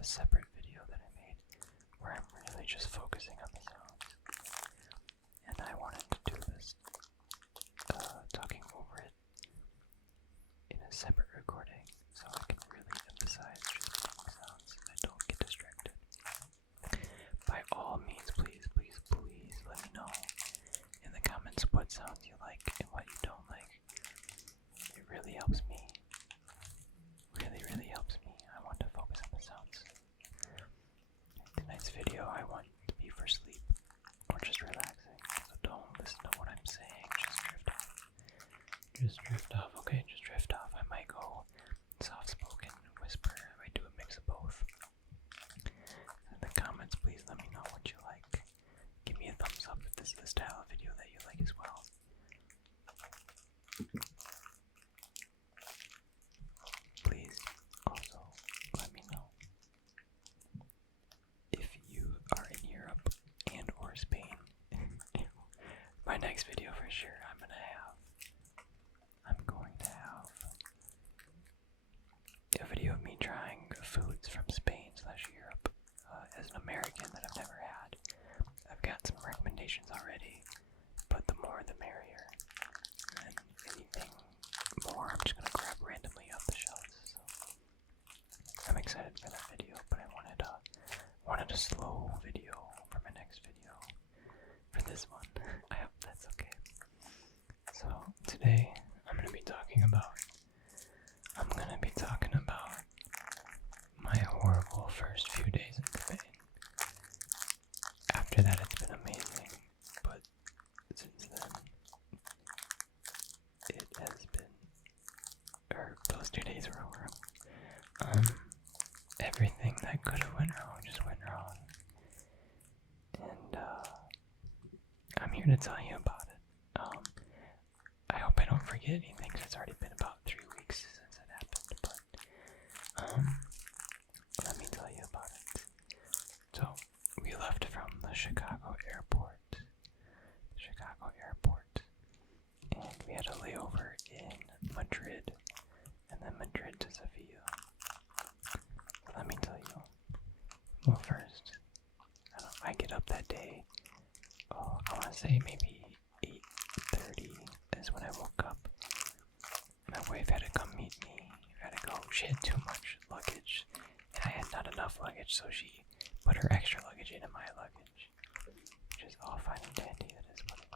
a separate video that I made where I'm really just focusing on the sounds. And I wanted to do this, talking over it in a separate recording so I can really emphasize just making sounds and I don't get distracted. By all means, please, please, please let me know in the comments what sounds you like and what you don't like. It really helps me. Really, really helps me. I want to focus on the sounds. Tonight's video I want to be for sleep or just relaxing. So don't listen to what I'm saying. Just drift off. Just drift off, okay? Just drift off. I might go soft-spoken, whisper. I might do a mix of both. In the comments, please let me know what you like. Give me a thumbs up if this is the style of video that you like as well. Please also let me know if you are in Europe and or Spain. My next video for sure I'm going to have a video of me trying foods from Spain / Europe as an American that I've never had. I've got some recommendations already, but the more the merrier. And anything more I'm just gonna grab randomly off the shelves. So I'm excited for that video, but I wanted a slow video for my next video. For this one, I hope that's okay. So today I'm gonna be talking about my horrible first few days in Spain. After that, it's been amazing, but since then, it has been, those 2 days were horrible. Everything that could have went wrong just went wrong, and I'm here to tell you about it. I hope I don't forget anything, because it's already been about 3 weeks since it happened, but let me tell you about it. So, we left from the Chicago airport, and we had a layover in Madrid, and then Madrid to Sevilla. Let me tell you, well first, I get up that day, I want to say maybe 8:30 is when I woke up. My wife had to come meet me. She had too much luggage, and I had not enough luggage, so she put her extra luggage into my luggage, which is all fine and dandy. That is what it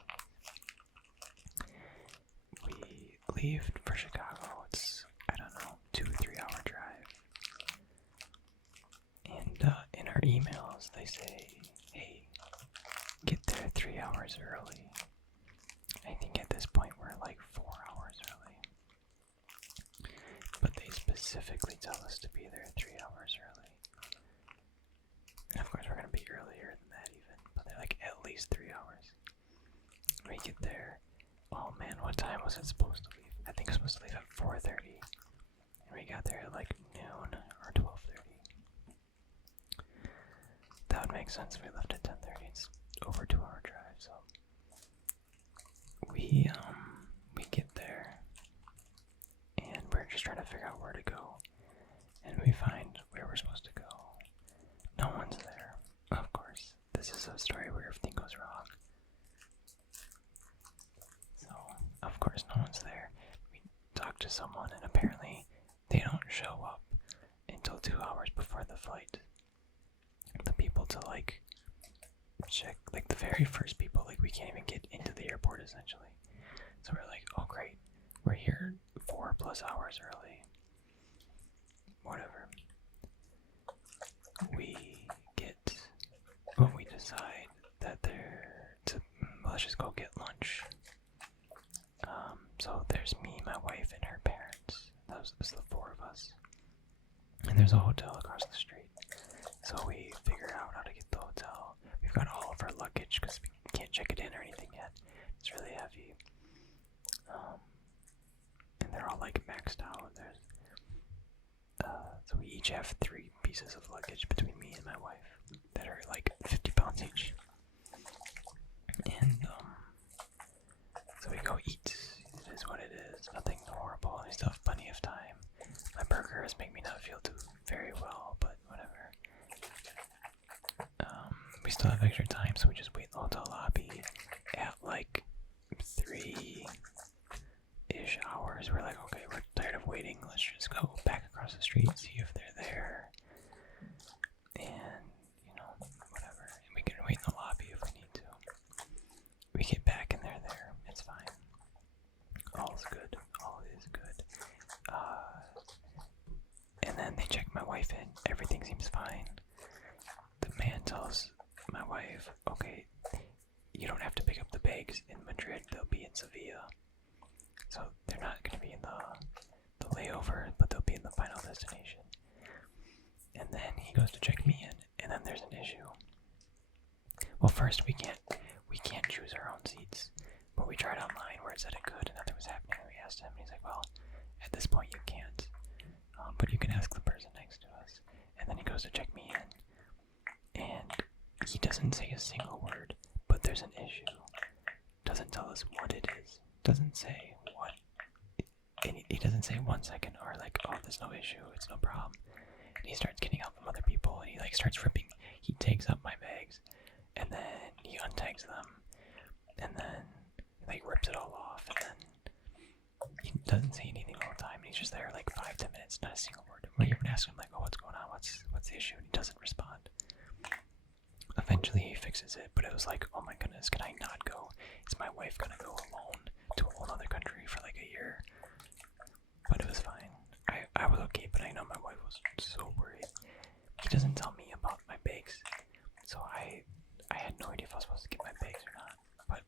is. We leave for Chicago. It's, I don't know, 2 or 3 hour drive. And in our emails, they say, hey, get there 3 hours early. I think at this point we're like 4 hours early. But they specifically tell us to be there 3 hours early. And of course we're going to be earlier than that even, but they're like at least 3 hours. We get there, oh man, what time was it supposed to leave? I think it was supposed to leave at 4:30. And we got there at like noon or 12:30. That would make sense if we left at 10:30. It's over 2 hour drive, so we get there and we're just trying to figure out where to go, and we find where we're supposed to go. No one's there. Of course, this is a story where everything goes wrong. So, of course, no one's there. We talk to someone, and apparently they don't show up until 2 hours before the flight. The people to check, the very first people, we can't even get into the airport essentially. So we're like, oh great, we're here 4+ hours early. Whatever. We decide that let's just go get lunch. So there's me, my wife, and her parents. That's the 4 of us. And there's a hotel across the street. So we figure out how to get the hotel. We've got all of our luggage because we can't check it in or anything yet. It's really heavy. And they're all maxed out. So we each have 3 pieces of luggage between me and my wife that are 50 pounds each. And so we go eat. It is what it is. Nothing horrible. We still have plenty of time. My burgers make me not feel too very well, but whatever. we still have extra time, so we just wait in the hotel lobby at like 3-ish hours. We're like, okay, we're tired of waiting. Let's just go back across the street, see if they're there, and whatever. And we can wait in the lobby if we need to. We get back and they're there. It's fine. All is good. All is good. And then they check my wife in. Everything seems fine. The man tells my wife, okay, you don't have to pick up the bags in Madrid. They'll be in Sevilla. So they're not going to be in the layover, but they'll be in the final destination. And then he goes to check me in, and then there's an issue. Well, first we can't choose our own seats, but we tried online where it said it could, and nothing was happening. And we asked him, and he's like, well, at this point you can't, but you can ask the person next to us. And then he goes to check me in, and he doesn't say a single word, but there's an issue. Doesn't tell us what it is. Doesn't say what. He doesn't say 1 second or like, oh, there's no issue, it's no problem. And he starts getting help from other people, and he like starts ripping. He takes up my bags, and then he untags them, and then like rips it all off, and then he doesn't say anything all the time. And he's just there like 5-10 minutes, not a single word. When you even ask him like, oh, what's going on? What's the issue? And he doesn't respond. Eventually he fixes it, but it was like, oh my goodness, can I not go? Is my wife gonna go alone to a whole other country for like a year? But it was fine. I was okay, but I know my wife was so worried. He doesn't tell me about my bags, so I had no idea if I was supposed to get my bags or not. But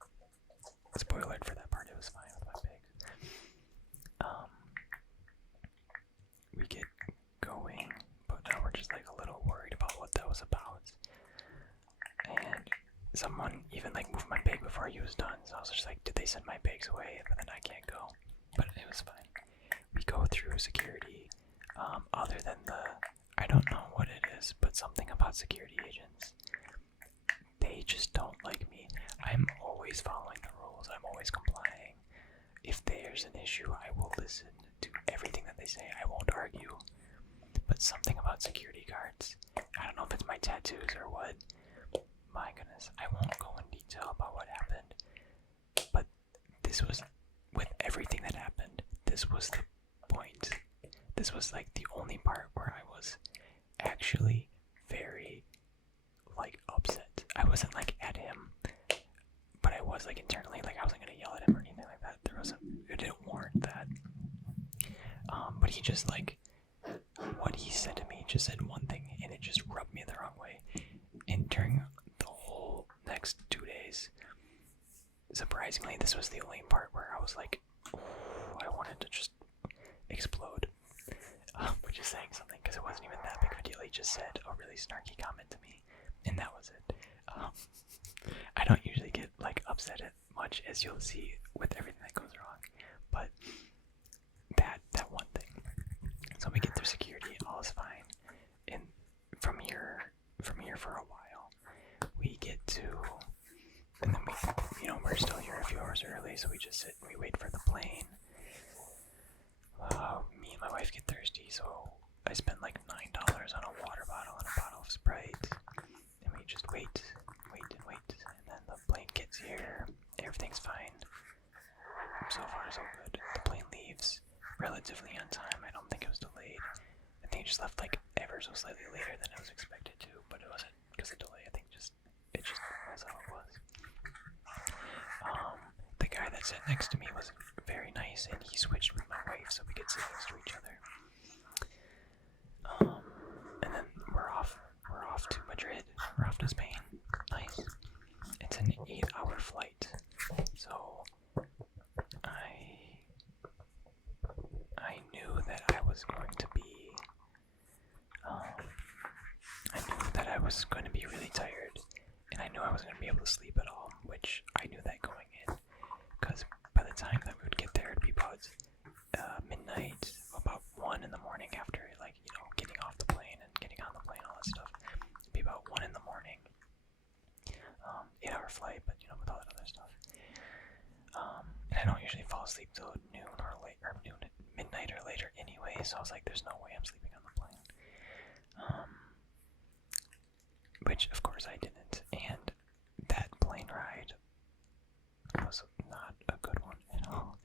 spoiler alert for that part, it was fine with my bags. We get going, but now we're just like a little worried about what that was about. And someone even like moved my bag before he was done, so I was just like, did they send my bags away? But then I can't go. But it was fine. We go through security. Other than I don't know what it is, but something about security agents. They just don't like me. I'm always following the rules. I'm always complying. If there's an issue, I will listen to everything that they say. I won't argue. But something about security guards, I don't know if it's my tattoos or what. My goodness, I won't go in detail about what happened. But this was, with everything that happened, this was the point. This was like the only part where I was actually very like upset. I wasn't like at him, but I was like internally, like I wasn't gonna yell at him or anything like that. It didn't warrant that. But he just like, what he said to me just said one thing, and it just rubbed me the wrong way. And during the whole next 2 days, surprisingly, this was the only part where I was like, I wanted to just explode. Which is saying something, because it wasn't even that big of a deal. He just said a really snarky comment to me, and that was it. I don't usually get like upset at much, as you'll see with everything that goes wrong, but that one thing. So we get through security, all is fine, and from here for a while, we get to, and then we're still here a few hours early, so we just sit and we wait for the plane. Me and my wife get thirsty, so I spend like $9 on a water bottle and a bottle of Sprite, and we just wait, and then the plane gets here, everything's fine. So far so good. The plane leaves relatively on time. I don't think it was delayed. I think it just left like ever so slightly later than I was expected to, but it wasn't because of delay. I think it just was how it was. The guy that sat next to me was very nice, and he switched with my wife so we could sit next to each other. And then we're off to Madrid. We're off to Spain. Nice. It's an 8-hour flight, so I knew that I was going to be really tired, and I knew I wasn't going to be able to sleep at all, which I knew that going in, because by the time that we would get there, it'd be about midnight, about 1 in the morning after, like, getting off the plane and getting on the plane, all that stuff. It'd be about 1 in the morning. 8-hour flight, but with all that other stuff. And I don't usually fall asleep till noon or midnight or later anyway, so I was like, there's no way I'm sleeping on the plane. which of course I didn't, and that plane ride was not a good one at all.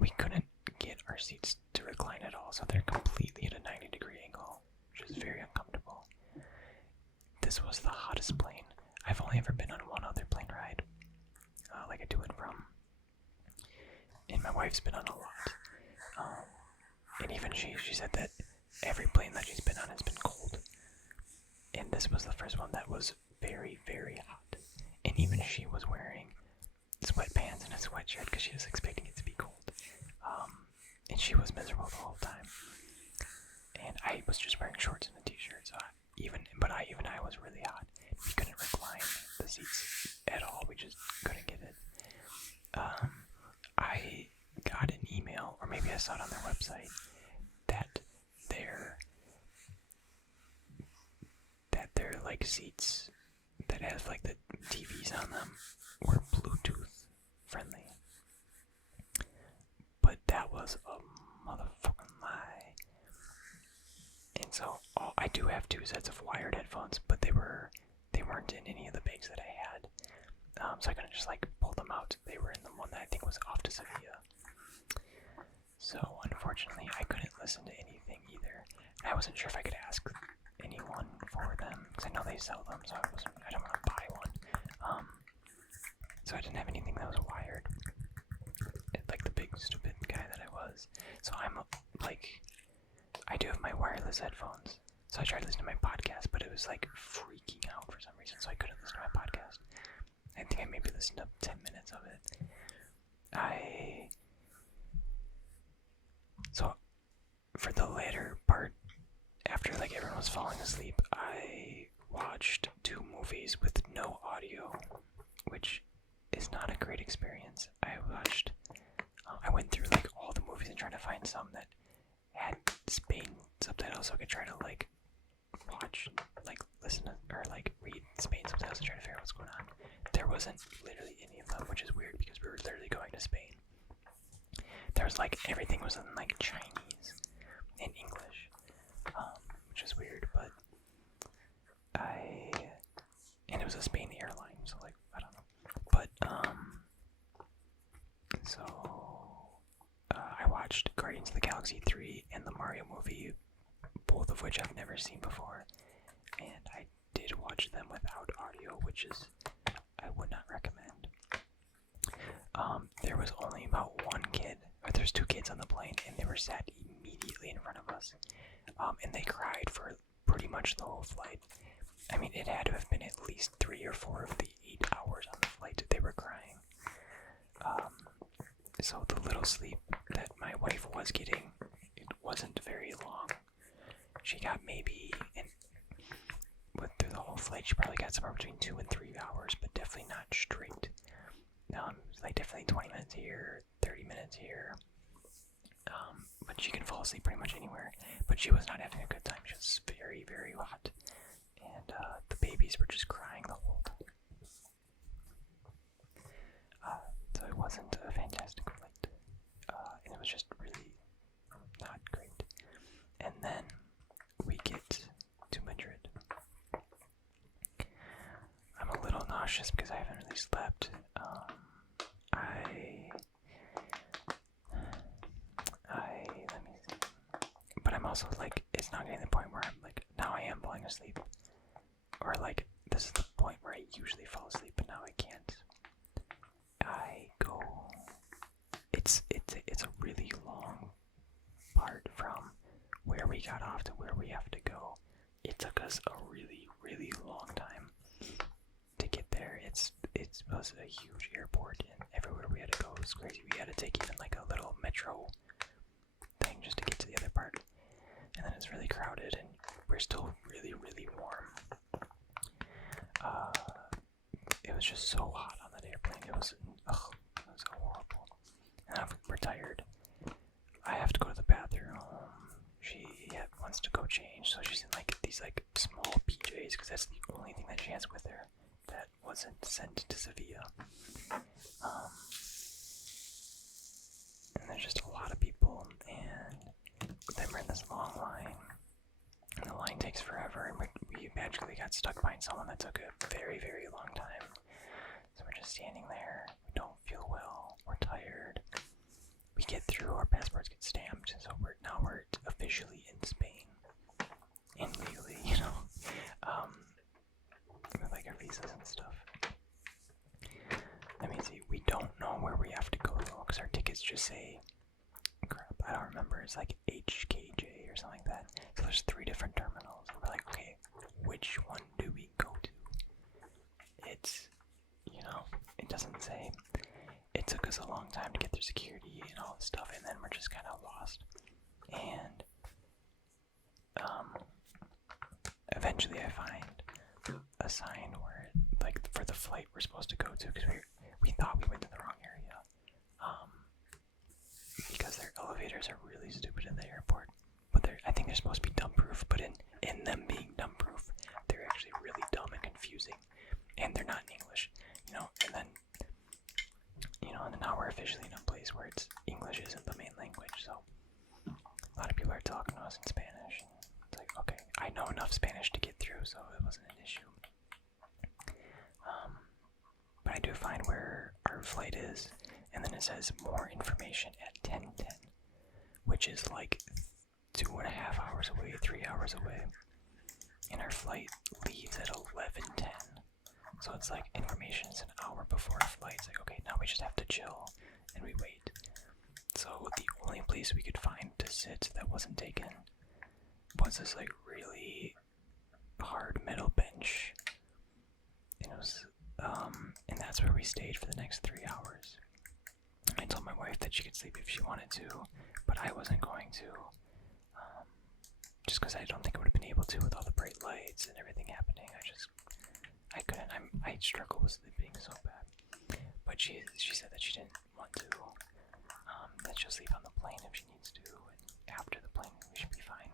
We couldn't get our seats to recline at all, so they're completely at a 90-degree angle, which is very uncomfortable. This was the hottest plane. I've only ever been on one other plane ride, like a to and from, and my wife's been on a lot. And even she said that every plane that she's been on has been cold. And this was the first one that was very, very hot. And even she was wearing sweatpants and a sweatshirt because she was expecting it to be cold. And she was miserable the whole time. And I was just wearing shorts and a t-shirt, so even I was really hot. We couldn't recline the seats at all. We just couldn't get it. I got an email, or maybe I saw it on their website, that their like seats that have like the TVs on them were Bluetooth friendly. But that was a motherfucking lie. And so I do have 2 sets of wired headphones, but they weren't in any of the bags that I had. So I couldn't just like pull them out. They were in the one that I think was off to Sevilla. So unfortunately, I couldn't listen to anything either. And I wasn't sure if I could ask anyone for them because I know they sell them. So I don't want to buy one. So I didn't have anything that was wired, like the big stupid guy that I was. So I'm like, I do have my wireless headphones. So I tried to listen to my podcast, but it was like freaking out for some reason. So I couldn't listen to my podcast. I think I maybe listened to 10 minutes of it. So for the later part, after like everyone was falling asleep, I watched 2 movies with no audio, which is not a great experience. I went through like all the movies and trying to find some that had Spain subtitles so I could try to like watch, like listen to, or like read Spain subtitles and try to figure out what's going on. There wasn't literally any of them, which is weird because we were literally going to Spain. There was like, everything was in like Chinese and English, which is weird, but and it was a Spain airline, so like, I don't know, but, I watched Guardians of the Galaxy 3 and the Mario movie, both of which I've never seen before, and I did watch them without audio, which is, I would not recommend. There was only about one kid, or there's 2 kids on the plane, and they were sat immediately in front of us, and they cried for pretty much the whole flight. I mean, it had to have been at least 3 or 4 of the 8 hours on the flight that they were crying. So the little sleep that my wife was getting, it wasn't very long. She got maybe, through the whole flight, she probably got somewhere between 2 and 3 hours, but definitely not straight. Like definitely 20 minutes here, 30 minutes here. But she can fall asleep pretty much anywhere. But she was not having a good time. She was very, very hot. And the babies were just crying the whole time. So it wasn't a fantastic flight. And it was just really not great. And then we get to Madrid. I'm a little nauseous because I haven't really slept. Let me see. But I'm also like, it's not getting to the point where I'm like, now I am falling asleep. Or like, this is the point where I usually fall asleep, but now I can't. It's a really long part from where we got off to where we have to go. It took us a really, really long time to get there. It was a huge airport, and everywhere we had to go was crazy. We had to take even like a little metro thing just to get to the other part. And then it's really crowded, and we're still really, really warm. It was just so hot on that airplane. It was horrible. And we're tired. I have to go to the bathroom. She wants to go change, so she's in like these like small PJs because that's the only thing that she has with her that wasn't sent to Sevilla. And there's just a lot of people, and then we're in this long line, and the line takes forever. And we actually got stuck behind someone that took a very, very long time. So we're just standing there. We don't feel well. We're tired. We get through. Our passports get stamped. So we're officially in Spain, and legally, with like our visas and stuff. Let me see. We don't know where we have to go though, because our tickets just say, crap, I don't remember. It's like HKJ or something like that. So there's 3 different terminals. And we're like, okay, which one do we go to? It's, it doesn't say. It took us a long time to get through security and all this stuff, and then we're just kind of lost. And eventually I find a sign where, like, for the flight we're supposed to go to, because we thought we went to the wrong area. Because their elevators are really stupid in the airport. But I think they're supposed to be dumb-proof, but in them being dumb-proof, they're actually really dumb and confusing. And they're not in English, and then, and now we're officially in a place where English isn't the main language, so a lot of people are talking to us in Spanish, and it's like, okay, I know enough Spanish to get through, so it wasn't an issue. But I do find where our flight is, and then it says more information at 10:10, which is like 2.5 hours away, 3 hours away, and our flight leaves at 11:10. So it's like information is an hour before our flight. It's like, okay, now we just have to chill, and we wait. So the only place we could find to sit that wasn't taken was this like really hard metal bench. And it was, and that's where we stayed for the next 3 hours. I told my wife that she could sleep if she wanted to, but I wasn't going to, just because I don't think I would have been able to with all the bright lights and everything happening. I couldn't. I struggle with sleeping so bad. But she said that she didn't want to. That she'll sleep on the plane if she needs to, and after the plane we should be fine.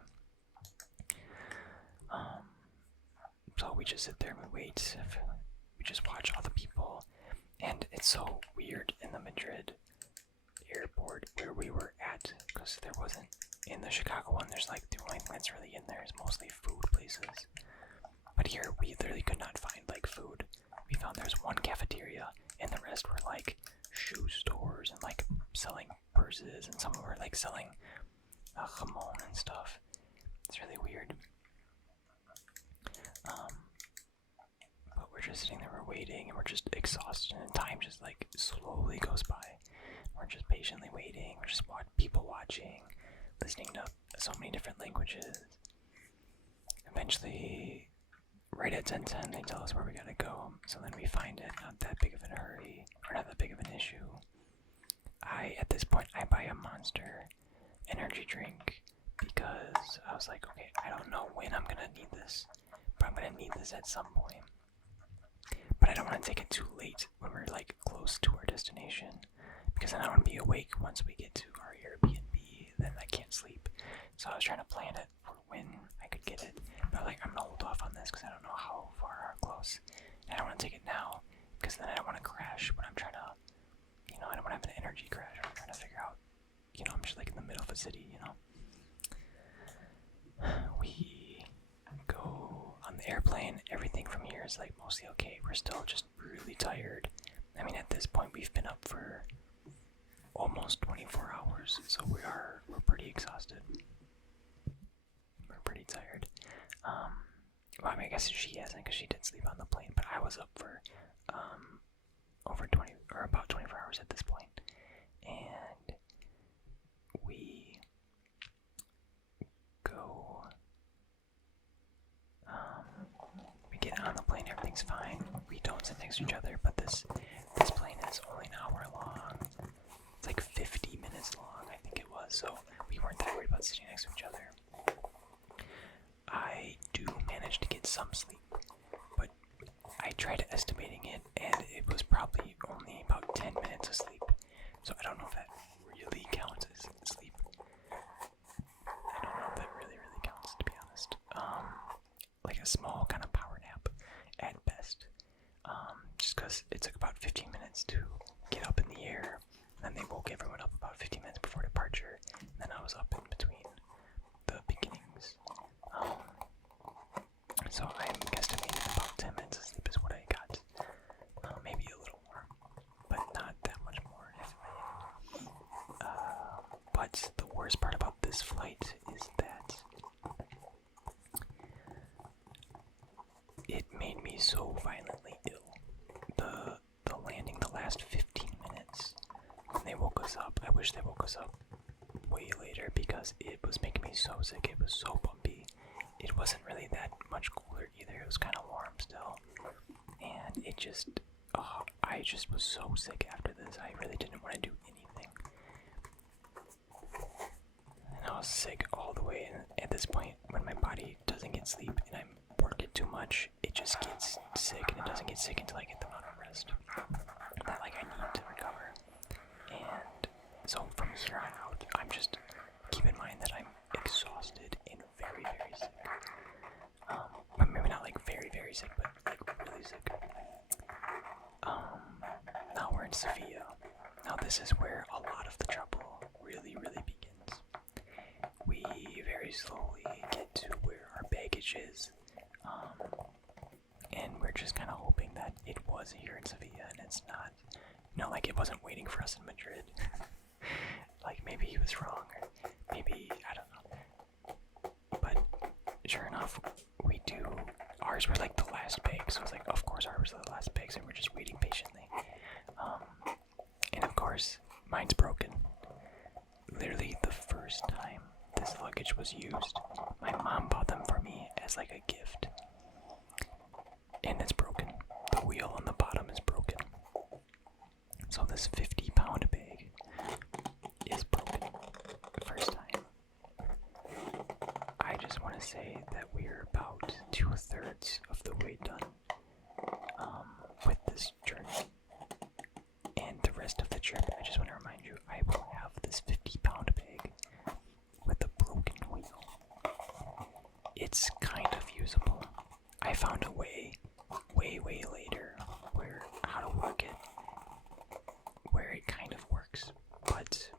So we just sit there and we wait. We just watch all the people, and it's so weird in the Madrid airport where we were at, because there wasn't, in the Chicago one, there's like, the only thing that's really in there is mostly food places. But here, we literally could not find, like, food. We found there's one cafeteria, and the rest were, like, shoe stores and, like, selling purses, and some were, like, selling jamon and stuff. It's really weird. But we're just sitting there, we're waiting, and we're just exhausted, and time just, like, slowly goes by. We're just patiently waiting, we're just people watching, listening to so many different languages. Eventually, right at 10:10, they tell us where we gotta go, so then we find it, not that big of a hurry, or not that big of an issue. At this point, I buy a Monster energy drink, because I was like, okay, I don't know when I'm gonna need this, but I'm gonna need this at some point. But I don't want to take it too late when we're, like, close to our destination, because then I want to be awake once we get to our Airbnb, then I can't sleep. So I was trying to plan it for when I could get it, but I'm gonna hold off on this because I don't know how far or close, and I don't want to take it now, because then I don't want to crash when I'm trying to, I don't want to have an energy crash when I'm trying to figure out, I'm just like in the middle of a city, We go on the airplane, everything from here is like mostly okay, we're still just really tired. I mean, at this point we've been up for almost 24 hours, so we're pretty exhausted. We're pretty tired. Well, I mean, I guess she hasn't, because she did sleep on the plane, but I was up for over 20, or about 24 hours at this point. And we go, we get on the plane, everything's fine. We don't sit next to each other, but this plane is only an hour long. It's like 50 minutes long, I think it was, so we weren't that worried about sitting next to each other. I do manage to get some sleep, but I tried estimating it, and it was probably only about 10 minutes of sleep, so I don't know if that really counts as sleep. I don't know if that really counts, to be honest. Like a small kind of power nap, at best. Just because it took about 15 minutes to get up in the air, and then they woke everyone up about 15 minutes before departure, and then I was up in between the beginnings. So I'm worst part about this flight is that it made me so violently ill. The landing, the last 15 minutes, when they woke us up, I wish they woke us up way later because it was making me so sick. It was so bumpy. It wasn't really that much cooler either. It was kind of warm still. And it just, I just was so sick after this. I really didn't want to do anything. And I was sick all the way. And at this point, when my body doesn't get sleep and I work it too much, it just gets sick. And it doesn't get sick until I get the amount of rest that I need to recover. And so from here on out, I'm just, keep in mind that I'm exhausted and very, very sick. Maybe not like very, very sick, but like really sick. Now we're in Sevilla. Now this is where a lot of the trouble really, really begins. We very slowly get to where our baggage is, and we're just kind of hoping that it was here in Sevilla and it's not. You know, like it wasn't waiting for us in Madrid. Like maybe he was wrong, or maybe, I don't know. But sure enough, we do. Ours were like the last bag, so it's like, of course ours were the last bags, and we're just waiting patiently. And of course, mine's broken. Literally the first time this luggage was used, my mom bought them for me as like a gift. And it's broken. The wheel on the bottom is broken. So this 50-pound bag is broken. First time. I just want to say that we're about 2/3 of the way done with this journey. And the rest of the trip, I just want to remind you, I will have this 50-pound bag with a broken wheel. It's kind of usable. I found a way later how to work it, where it kind of works, but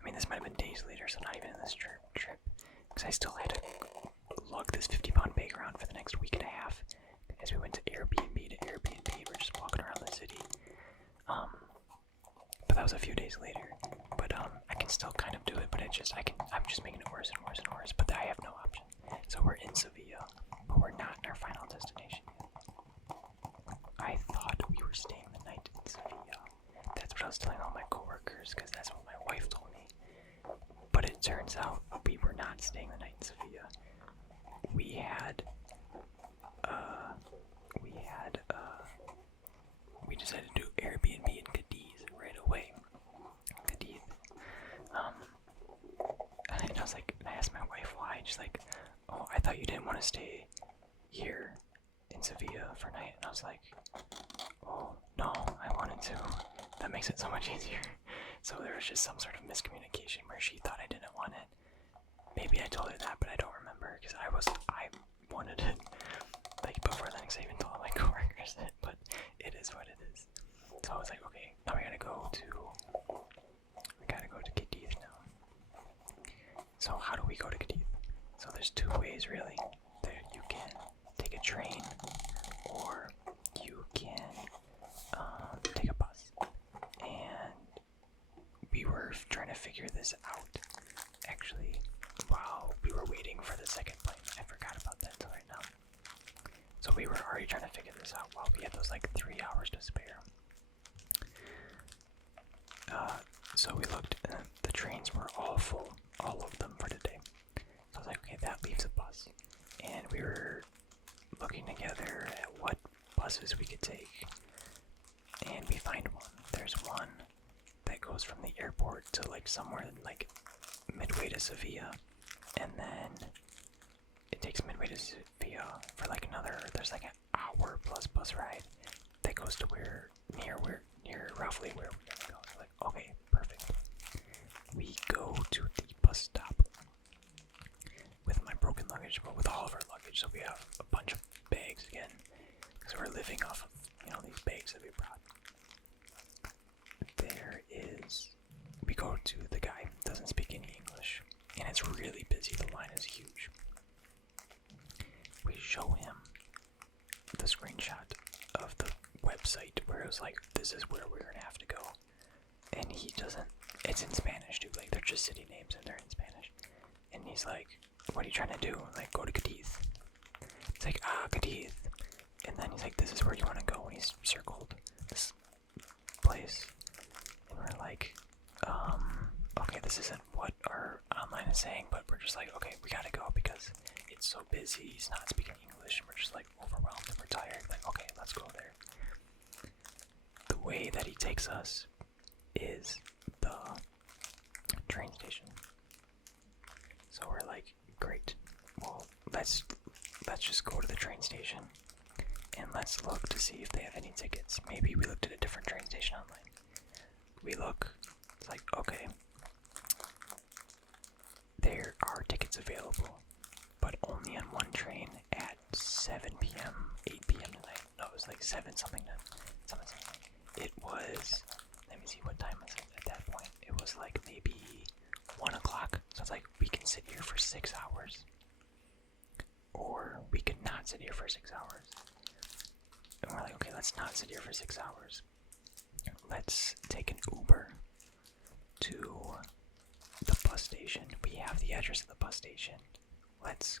I mean, this might have been days later, so not even in this trip, because I still had to lug this 50-pound bag around for the next week and a half as we went to Airbnb to Airbnb. We're just walking around the city. But that was a few days later. But I can still kind of do it, but I'm just making it worse and worse and worse. But I have no option. So we're in Sevilla, but we're not in our final destination yet. I thought we were staying the night in Sevilla. That's what I was telling all my coworkers, because that's what my wife told me. But it turns out we were not staying the night in Sevilla. We decided to do Airbnb in Cadiz right away. Cadiz. And I was like, I asked my wife why. She's like, oh, I thought you didn't want to stay here in Sevilla for night. And I was like, oh, no, I wanted to. That makes it so much easier. So there was just some sort of miscommunication where she thought I didn't want it. Maybe I told her that, but I don't remember, because I wanted it. Like before then, because I even told all my coworkers it, but it is what it is. So I was like, okay, now we gotta go to Cadiz now. So how do we go to Cadiz? So there's two ways really. There you can take a train, or you can take a bus. And we were trying to figure this out, actually, while we were waiting for the second plane. I forgot about that until right now. So we were already trying to figure this out while we had those like 3 hours to spare. So we looked, and the trains were all full, all of them for today. So I was like, okay, that leaves a bus. And we were looking together at what buses we could take. And we find one. There's one that goes from the airport to like somewhere like midway to Sevilla. And then it takes midway to Sevilla for like there's like an hour plus bus ride that goes to near roughly where we're gonna go. So like, okay, perfect. We go to the bus stop with my broken luggage, but with all of our luggage, so we have a bunch of bags again, because we're living off of, these bags that we brought. We go to the guy, doesn't speak any English, and it's really busy, the line is huge. We show him the screenshot of the website where it was like, this is where we're gonna have to go. And he doesn't, it's in Spanish too. Like they're just city names and they're in Spanish. And he's like, "What are you trying to do?" I'm like, "Go to Cadiz." It's like, Cadiz. And then he's like, "This is where you want to go." And he's circled this place. And we're like, okay, this isn't what our online is saying, but we're just like, okay, we gotta go because it's so busy. He's not speaking English, and we're just like overwhelmed and we're tired. Like, okay, let's go there. The way that he takes us is the train station. So we're like, great. Well, let's just go to the train station and let's look to see if they have any tickets. Maybe we looked at a different train station online. We look, it's like, okay, there are tickets available, but only on one train at 7 p.m., 8 p.m. tonight. No, it was like 7 something. It was, let me see what time was it at that point. It was like maybe 1 o'clock. So it's like, we can sit here for 6 hours. Or we could not sit here for 6 hours. And we're like, okay, let's not sit here for 6 hours. Let's take an Uber to the bus station. We have the address of the bus station. Let's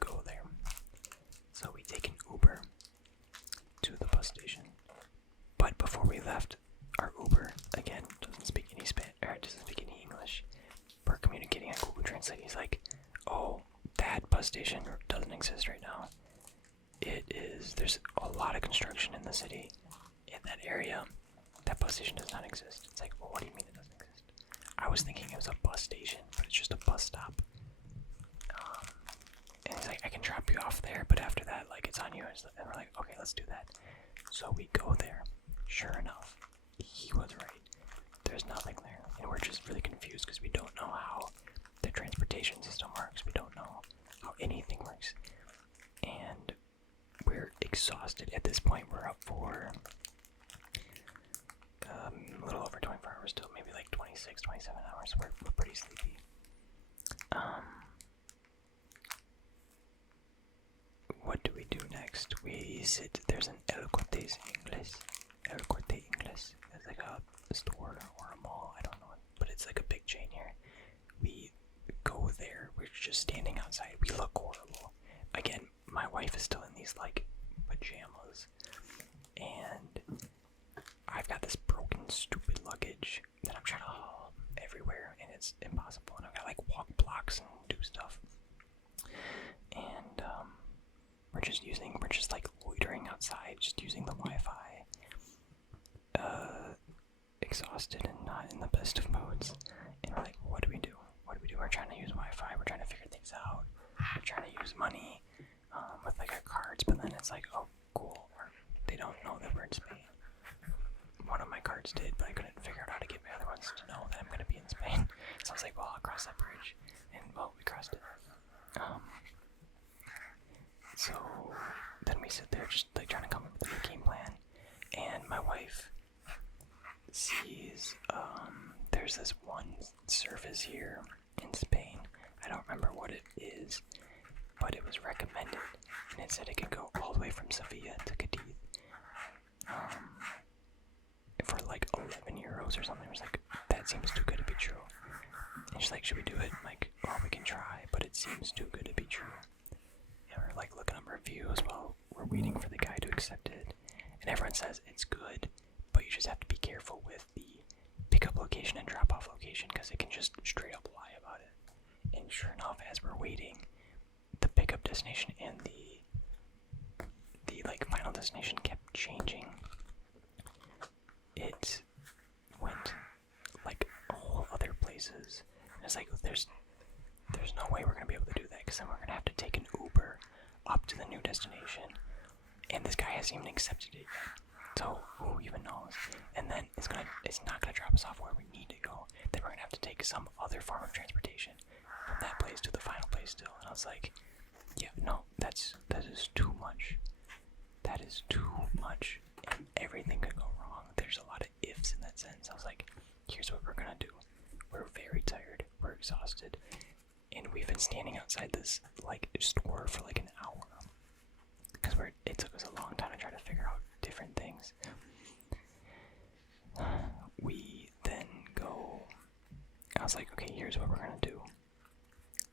go there. So we take an Uber to the bus station. But before we left, our Uber, again, doesn't speak any Spanish, or doesn't speak any English. We're communicating on Google Translate. He's like, "Oh, that bus station doesn't exist right now. There's a lot of construction in the city. In that area, that bus station does not exist." It's like, well, what do you mean it doesn't exist? I was thinking it was a bus station, but it's just a bus stop. And he's like, "I can drop you off there, but after that, like, it's on you." And we're like, okay, let's do that. So we go there. Sure enough, he was right. There's nothing there. And we're just really confused because we don't know how the transportation system works. We don't know how anything works. And we're exhausted. At this point, we're up for a little over 24 hours still, maybe like 26, 27 hours. We're pretty sleepy. What do we do next? We sit, there's an El Corte Inglés. El Corte Inglés. It's like a store or a mall, I don't know, but it's like a big chain here. We go there, we're just standing outside. We look horrible. Again, my wife is still in these like pajamas, and I've got this broken, stupid luggage that I'm trying to haul everywhere, and it's impossible. And I've got to like walk blocks and do stuff. And we're just like loitering outside, just using the Wi-Fi. Exhausted and not in the best of modes. And we're like, what do we do? We're trying to use Wi-Fi. We're trying to figure things out. We're trying to use money with like our cards, but then it's like, oh, cool. They don't know that we're in Spain. One of my cards did, but I couldn't figure out how to get my other ones to know that I'm going to be in Spain. So I was like, well, I'll cross that bridge. And, well, we crossed it. So then we sit there just like trying to come up with a game plan. And my wife sees, there's this one service here in Spain. I don't remember what it is, but it was recommended. And it said it could go all the way from Sevilla to Cadiz. For like 11 euros or something. I was like, that seems too good to be true. And she's like, should we do it? I'm like, well, we can try, but it seems too good to be true. And we're like looking up reviews while we're waiting for the guy to accept it. And everyone says it's good, but you just have to be careful with the pickup location and drop-off location because it can just straight up lie about it. And sure enough, as we're waiting, the pickup destination and the like final destination kept changing. It went like whole other places. And it's like there's no way we're gonna be able to do that because then we're gonna have to take an Uber up to the new destination, and this guy hasn't even accepted it yet. So who even knows? And then it's not gonna drop us off where we need to go. Then we're gonna have to take some other form of transportation from that place to the final place still. And I was like, yeah, no, that is too much. That is too much, and everything could go wrong. There's a lot of ifs in that sense. I was like, here's what we're gonna do. We're very tired. We're exhausted. And we've been standing outside this like store for like an hour. Because it took us a long time to try to figure out different things. We then go was like, okay, here's what we're gonna do.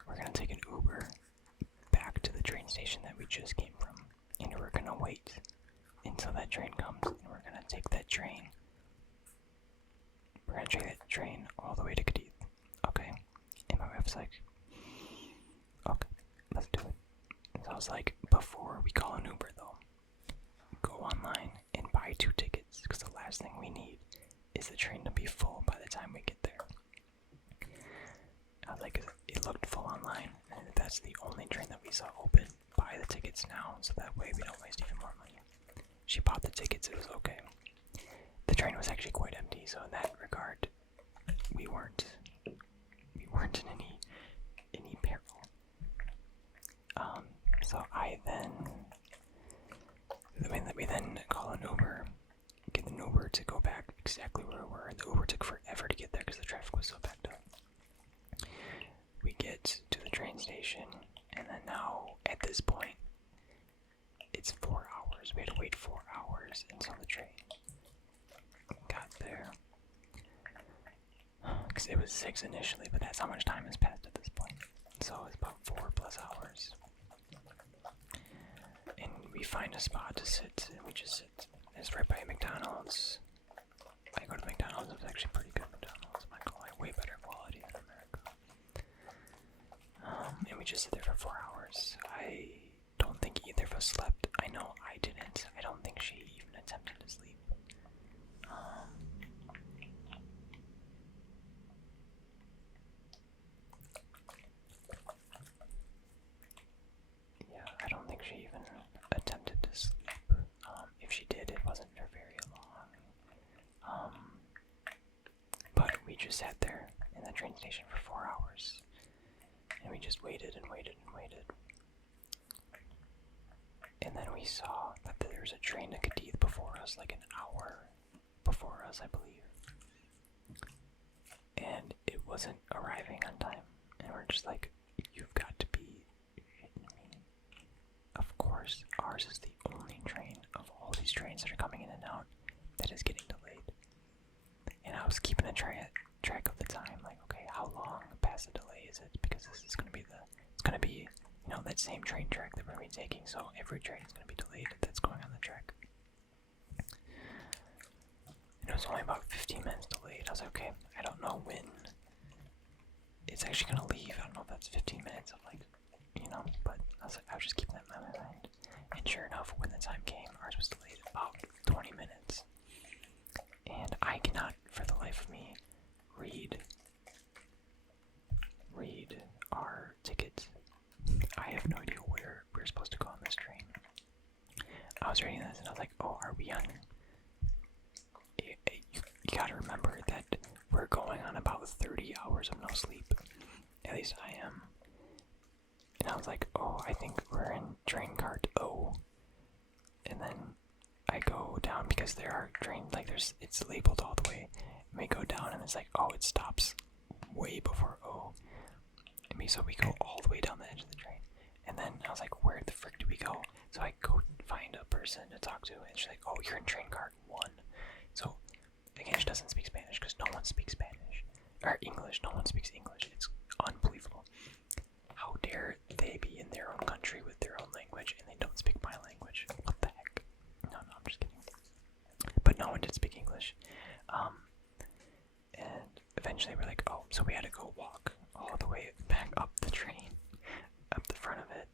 We're gonna take an Uber back to the train station that we just came from, and we're gonna wait until that train comes, and we're gonna take that train. We're gonna take that train all the way to Cadiz. Okay? And my wife's like, okay, let's do it. And so I was like, before we call an Uber though, go online and buy 2 tickets, because the last thing we need is the train to be full by the time we get there. I was like, it looked full online, and if that's the only train that we saw open, buy the tickets now, so that way we don't waste even more money. She bought the tickets, it was okay. The train was actually quite empty, so in that regard, we weren't in any peril. So we then call an Uber, get an Uber to go back exactly where we were. The Uber took forever to get there because the traffic was so backed up. We get to the train station, and then now, at this point, it's 4 hours. We had to wait 4 hours until the train got there. Because it was 6 initially, but that's how much time has passed at this point. So it's about 4+ hours. And we find a spot to sit, and we just sit. It's right by McDonald's. I go to McDonald's, it was actually pretty good McDonald's. Way better quality than America. And we just sit there for 4 hours. I don't think either of us slept. I know I didn't. I don't think she even attempted to sleep. Yeah, I don't think she even attempted to sleep. If she did, it wasn't for very long. But we just sat there in the train station for 4 hours. And we just waited and waited and waited. And then we saw that there was a train to Cadiz before us, like an hour before us, I believe. And it wasn't arriving on time. And we're just like, you've got to be shitting me. Of course, ours is the only train of all these trains that are coming in and out that is getting delayed. And I was keeping a track of the time, like, okay, how long past the delay is it? Because this is gonna be that same train track that we're gonna be taking, so every train is gonna be delayed that's going on the track. And it was only about 15 minutes delayed. I was like, okay, I don't know when it's actually gonna leave. I don't know if that's 15 minutes of but I was just keeping that in my mind. And sure enough, when the time came, ours was delayed about 20 minutes. And I cannot, for the life of me, read our tickets. I have no idea where we're supposed to go on this train. I was reading this and I was like, oh, are we on? You gotta remember that we're going on about 30 hours of no sleep. At least I am. And I was like, oh, I think we're in train cart O. And then I go down because there are trains, it's labeled all the way. And we go down and it's like, oh, it stops way before O. And so we go all the way down the edge of the train. And then I was like, where the frick do we go? So I go find a person to talk to, and she's like, oh, you're in train cart 1. So, again, she doesn't speak Spanish because no one speaks Spanish. Or English, no one speaks English. It's unbelievable. How dare they be in their own country with their own language and they don't speak my language? What the heck? No, I'm just kidding. But no one did speak English. And eventually we're like, oh, so we had to go walk all the way back up the train, up the front of it.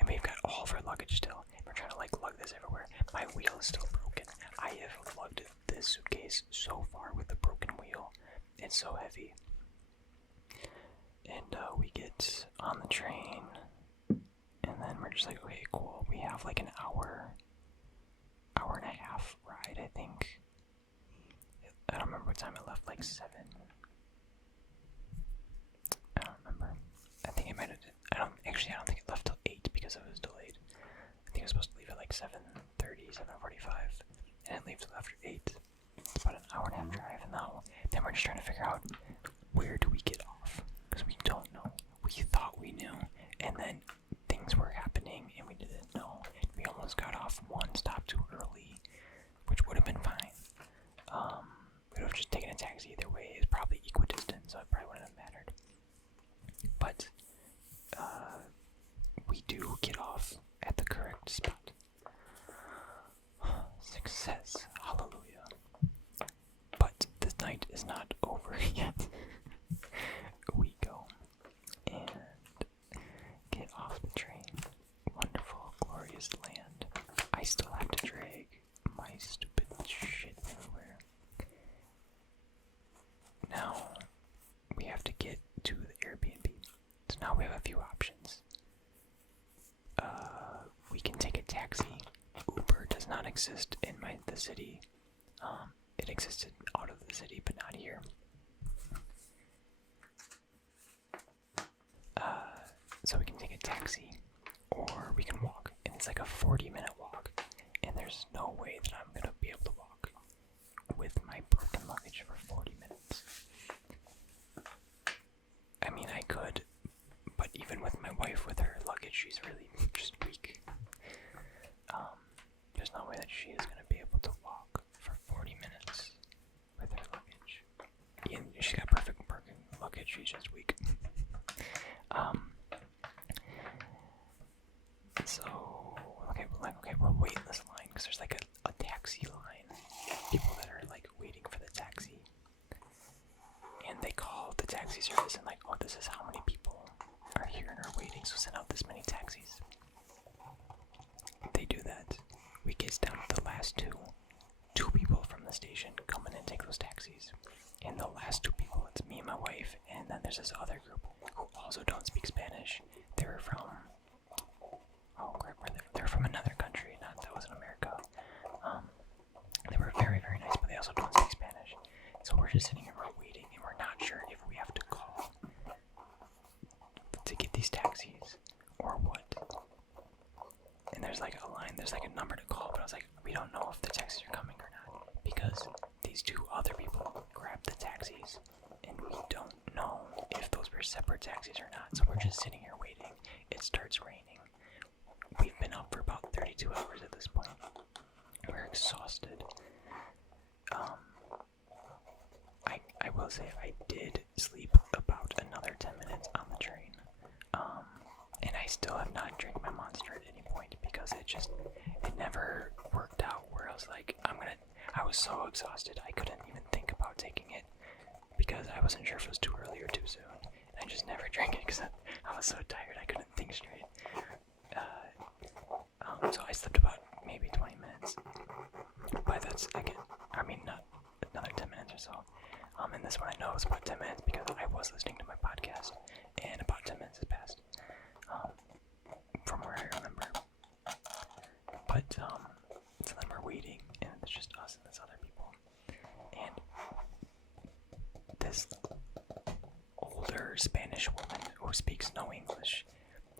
And we've got all of our luggage still. We're trying to lug this everywhere. My wheel is still broken. I have lugged this suitcase so far with the broken wheel. It's so heavy. And we get on the train, and then we're just like, okay, cool. We have an hour and a half ride, I think. I don't remember what time it left, 7. I don't remember. I think it might have. I don't think it left till 8 because it was delayed. I think it was supposed to leave at 7:30, 7:45, and it leaves after 8. It's about an hour and a half drive, and then we're just trying to figure out where do we get off, because we don't know. We thought we knew, and then things were happening, and we didn't know. We almost got off one stop too early, which would have been fine. We would have just taken a taxi either way. It's probably equidistant, so it probably we do get off at the correct spot. Success. Hallelujah. But the night is not over yet. We go and get off the train. Wonderful, glorious land. I still have to drag my stupid shit everywhere. Now, we have to get to the Airbnb. So now we have a few options. We can take a taxi. Uber does not exist in the city. It existed out of the city, but not here. So we can take a taxi, or we can walk, and it's like a 40-minute walk, and there's no way that I'm gonna be able to walk with my broken luggage for 40 minutes. I mean, I could, but even with my wife with her luggage, she's really just weak. There's no way that she is gonna be able to walk for 40 minutes with her luggage. And she's got perfect luggage, she's just weak. So, okay, we'll wait in this line, because there's like a taxi line. People that are like waiting for the taxi. And they call the taxi service and like, oh, this is how many people are here and are waiting, so send out this many taxis. They do that. We get down to the last two people from the station come in and take those taxis. And the last two people, it's me and my wife, and then there's this other group who also don't speak Spanish. They were from, oh crap, they're from another country, that wasn't America. They were very, very nice, but they also don't speak Spanish. So we're just sitting here, we're waiting, and we're not sure if we have to call to get these taxis or what. And there's like a line, there's like a number to call, but I was like, we don't know if the taxis are coming or not, because these two other people grabbed the taxis, and we don't know if those were separate taxis or not. So we're just sitting here waiting. It starts raining. We've been up for about 32 hours at this point. We're exhausted. I will say I did sleep about another 10 minutes on the train. And I still have not drank my Monster at any point, because it never worked out where I was like, I was so exhausted I couldn't even think about taking it, because I wasn't sure if it was too early or too soon. And I just never drank it because I was so tired I couldn't think straight. So I slept about maybe 20 minutes. But that's, again, I mean, not another 10 minutes or so. And this one I know it was about 10 minutes because I was listening to my podcast, and about 10 minutes has passed. From where I remember. But, so then we're waiting, and it's just us and this other people. And this older Spanish woman who speaks no English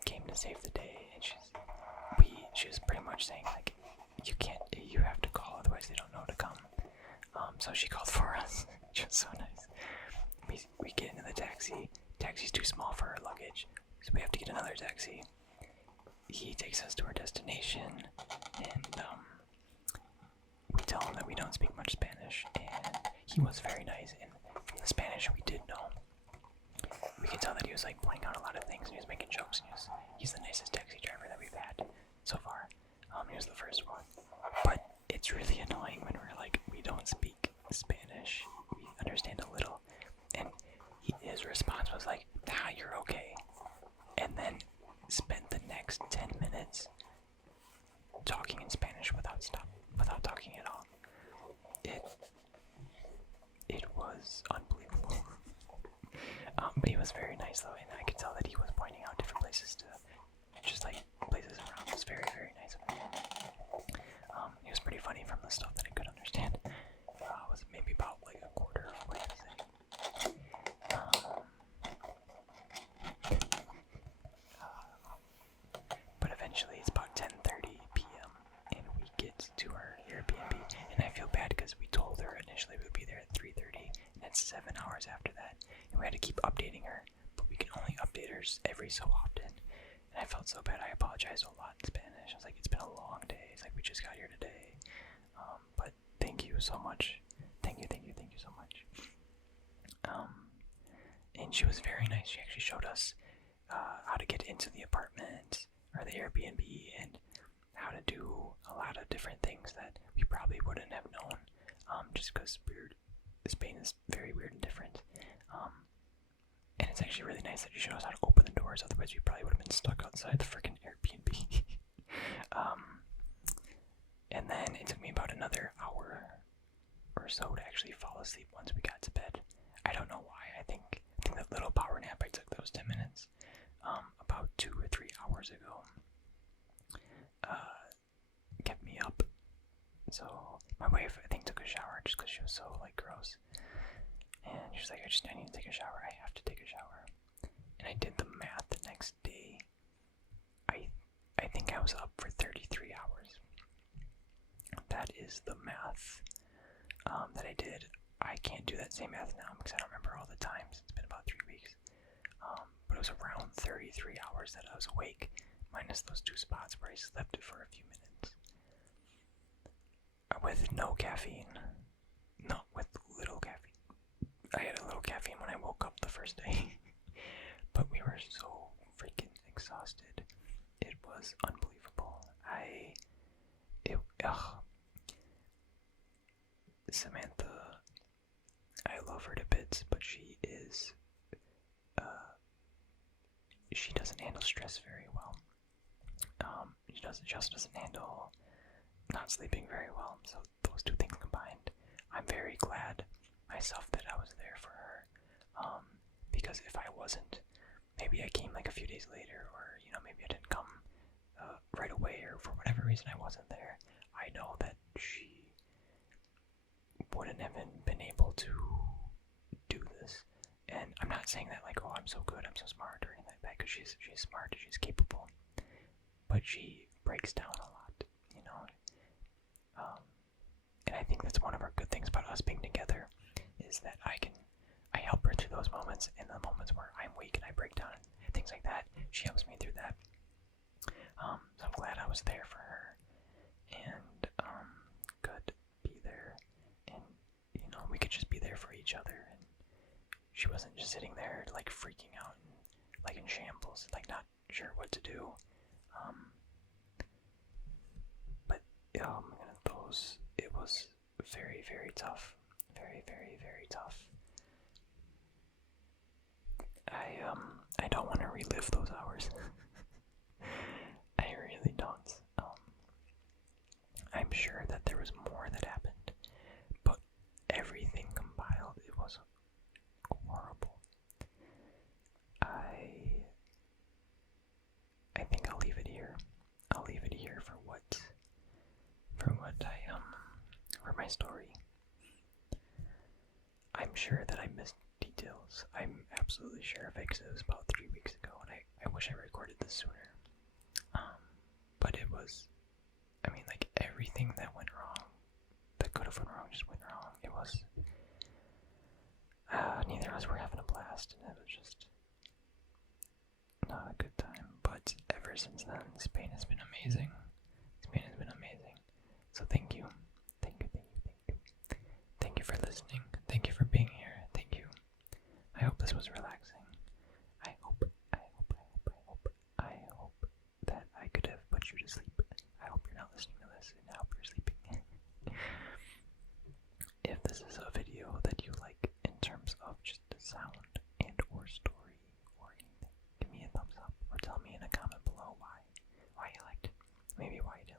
came to save the day, and she was pretty much saying, like, you have to call, otherwise they don't know to come. So she called for us, which was so nice. We get into the taxi. Taxi's too small for her luggage, so we have to get another taxi. He takes us to our destination, and we tell him that we don't speak much Spanish, and he was very nice, and from the Spanish we did know, we could tell that he was like pointing out a lot of things, and he was making jokes, and he's the nicest taxi driver that we've had so far. He was the first one. But it's really annoying when we're like, we don't speak Spanish, we understand a little, and his response was like, you're okay, and then spent the next 10 minutes talking in Spanish without talking at all. It was unbelievable. But he was very nice though, and I could tell that he was pointing out different places just like places around. It was very, very nice of him. He was pretty funny from the stuff that I could understand. Was maybe about like a quarter of what he was saying. But eventually it's about 10:30 p.m. and we get to our Airbnb, and I feel bad because we told her initially we would be there at 3:30, and it's 7 hours after that, and we had to keep updating her, but we can only update her every so often, and I felt so bad. I apologized a lot in Spanish. I was like, it's been a long day. It's like, we just got here today, but thank you so much. Thank you so much. And she was very nice. She actually showed us how to get into the apartment, or the Airbnb, and how to do a lot of different things that we probably wouldn't have known, just because Spain is very weird and different. And it's actually really nice that you show us how to open the doors, otherwise we probably would have been stuck outside the freaking Airbnb. And then it took me about another hour or so to actually fall asleep once we got to bed. I don't know why. I think that little power nap I took, that was 10 minutes, about 2 or 3 hours ago, kept me up. So my wife, I think, took a shower just because she was so like gross, and she was like, I need to take a shower. I have to take a shower. And I did the math the next day. I think I was up for 33 hours. That is the math that I did. I can't do that same math now because I don't remember all the times. It's been about 3 weeks. But it was around 33 hours that I was awake, minus those 2 spots where I slept for a few minutes. With no caffeine. No, with little caffeine. I had a little caffeine when I woke up the first day. But we were so freaking exhausted. It was unbelievable. Samantha, I love her to bits, but she doesn't handle stress very well. She also doesn't handle not sleeping very well. So those 2 things combined, I'm very glad myself that I was there for her. Because if I wasn't, maybe I came like a few days later, or maybe I didn't come right away, or for whatever reason I wasn't there, I know that she wouldn't have been able to do this. And I'm not saying that like, oh, I'm so good, I'm so smart, or anything like that, because she's smart, she's capable, but she breaks down a lot, and I think that's one of our good things about us being together, is that I help her through those moments, and the moments where I'm weak and I break down and things like that, she helps me through that. So I'm glad I was there for her, and could be there, and we could just be there for each other, and she wasn't just sitting there like freaking out and like in shambles, like not sure what to do. But it was very, very tough, very, very, very tough. I don't want to relive those hours. I really don't. I'm sure that there was more that happened, but everything compiled, it was horrible. I think I'll leave it here. I'll leave it here for for my story. I'm sure that I missed details. I'm absolutely sure of it, because it was about 3 weeks ago, and I wish I recorded this sooner. But it was, like everything that went wrong, that could have went wrong, just went wrong. It was, neither of us were having a blast, and it was just not a good time. But ever since then, Spain has been amazing. Spain has been amazing. So thank you. Thank you, thank you, thank you. Thank you for listening. Thank you for being here. Thank you. I hope this was relaxing. I hope that I could have put you to sleep. I hope you're not listening to this, and I hope you're sleeping. If this is a video that you like in terms of just the sound and or story or anything, give me a thumbs up, or tell me in a comment below why you liked it. Maybe why you